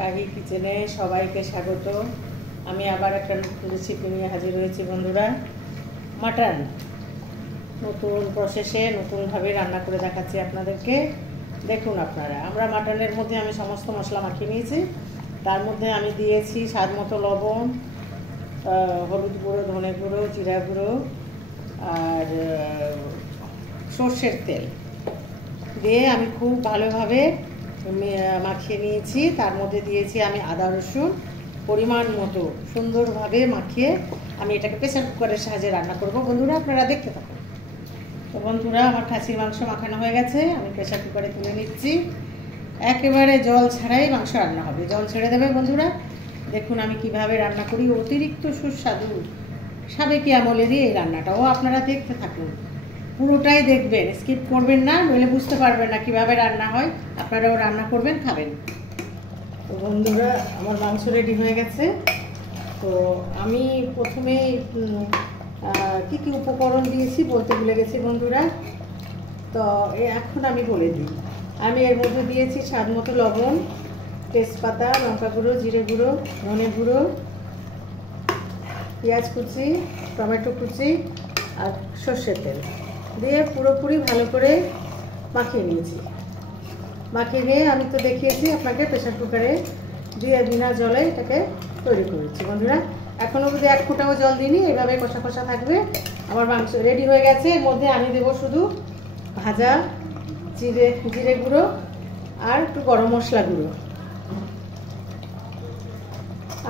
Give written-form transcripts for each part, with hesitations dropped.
শাহী কিচেনে সবাইকে স্বাগত। আমি আবার একটা রেসিপি নিয়ে হাজির হয়েছি বন্ধুরা। মাটন নতুন প্রসেসে নতুনভাবে রান্না করে দেখাচ্ছি আপনাদেরকে। দেখুন আপনারা, আমরা মাটনের মধ্যে আমি সমস্ত মশলা মাখিয়ে নিয়েছি। তার মধ্যে আমি দিয়েছি স্বাদ মতো লবণ, হলুদ গুঁড়ো, ধনে গুঁড়ো, জিরা গুঁড়ো আর সর্ষের তেল দিয়ে আমি খুব ভালোভাবে মাখিয়ে নিয়েছি। তার মধ্যে দিয়েছি আমি আদা রসুন পরিমাণ মতো, সুন্দরভাবে মাখিয়ে আমি এটাকে প্রেসার কুকারের সাহায্যে রান্না করব বন্ধুরা। আপনারা দেখতে থাকুন। তো বন্ধুরা, আমার খাসির মাংস মাখানো হয়ে গেছে, আমি প্রেসার কুকারে তুলে নিচ্ছি। একেবারে জল ছাড়াই মাংস রান্না হবে, জল ছেড়ে দেবে বন্ধুরা। দেখুন আমি কিভাবে রান্না করি, অতিরিক্ত সুস্বাদু সাবেকি আমলেরই এই রান্নাটাও। আপনারা দেখতে থাকুন, পুরোটাই দেখবেন, স্কিপ করবেন না, নইলে বুঝতে পারবেন না কিভাবে রান্না হয়। আপনারাও রান্না করবেন, খাবেন। তো বন্ধুরা, আমার মাংস রেডি হয়ে গেছে। তো আমি প্রথমে কি কি উপকরণ দিয়েছি বলতে ভুলে গেছি বন্ধুরা। তো এখন আমি বলে দিই। আমি এর মধ্যে দিয়েছি স্বাদ মতো লবণ, তেজপাতা, লঙ্কা গুঁড়ো, জিরে গুঁড়ো, ধনে গুঁড়ো, পেঁয়াজ কুচি, টমেটো কুচি আর সর্ষের তেল দিয়ে পুরোপুরি ভালো করে মাখিয়ে নিয়েছি। মাখিয়ে নিয়ে আমি তো দেখিয়েছি আপনাকে প্রেসার কুকারে দিয়ে বিনা জলে এটাকে তৈরি করেছি বন্ধুরা। এখনও অবধি এক ফোঁটাও জল দিইনি, এভাবে কষা কষা থাকবে। আমার মাংস রেডি হয়ে গেছে। এর মধ্যে আমি দেবো শুধু ভাজা জিরে গুঁড়ো আর একটু গরম মশলা গুঁড়ো।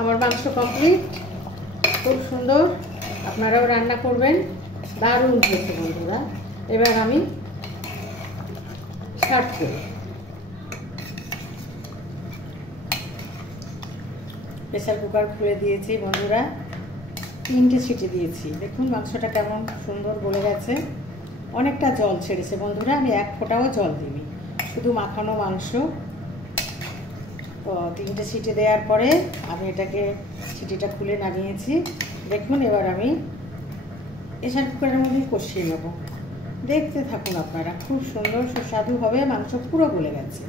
আমার মাংস কমপ্লিট, খুব সুন্দর। আপনারাও রান্না করবেন, দারুণ হয়েছে বন্ধুরা। এবার আমি সার্ভ করি। প্রেসার কুকার খুলে দিয়েছি বন্ধুরা, 3টে সিটি দিয়েছি। দেখুন মাংসটা কেমন সুন্দর গলে গেছে, অনেকটা জল ছেড়েছে বন্ধুরা। আমি এক ফোঁটাও জল দিইনি, শুধু মাখানো মাংস। তো 3টে সিটি দেওয়ার পরে আমি এটাকে সিটিটা খুলে নামিয়েছি। দেখুন এবার আমি প্রেসার কুকারের মধ্যে কষিয়ে নেব। দেখতে থাকুন আপনারা, খুব সুন্দর সুস্বাদু হবে। মাংস পুরো গলে গেছে।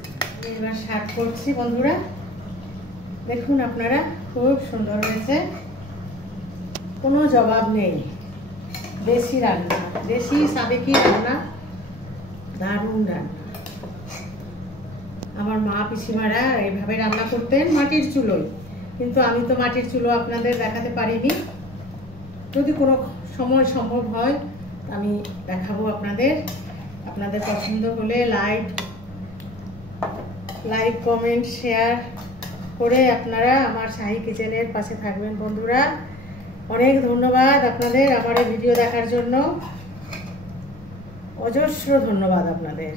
এবার সার্ভ করছি বন্ধুরা। দেখুন আপনারা, খুব সুন্দর হয়েছে, কোনো জবাব নেই। দেশি রান্না, দেশি সাবেকি রান্না, দারুণ রান্না। আমার মা পিসিমারা এইভাবে রান্না করতেন মাটির চুলোয়, কিন্তু আমি তো মাটির চুলো আপনাদের দেখাতে পারিনি। যদি কোনো সময় সম্ভব হয় আমি দেখাবো আপনাদের। আপনাদের পছন্দ হলে লাইক কমেন্ট শেয়ার করে আপনারা আমার শাহী কিচেনের পাশে থাকবেন বন্ধুরা। অনেক ধন্যবাদ আপনাদের আমার এই ভিডিও দেখার জন্য, অজস্র ধন্যবাদ আপনাদের।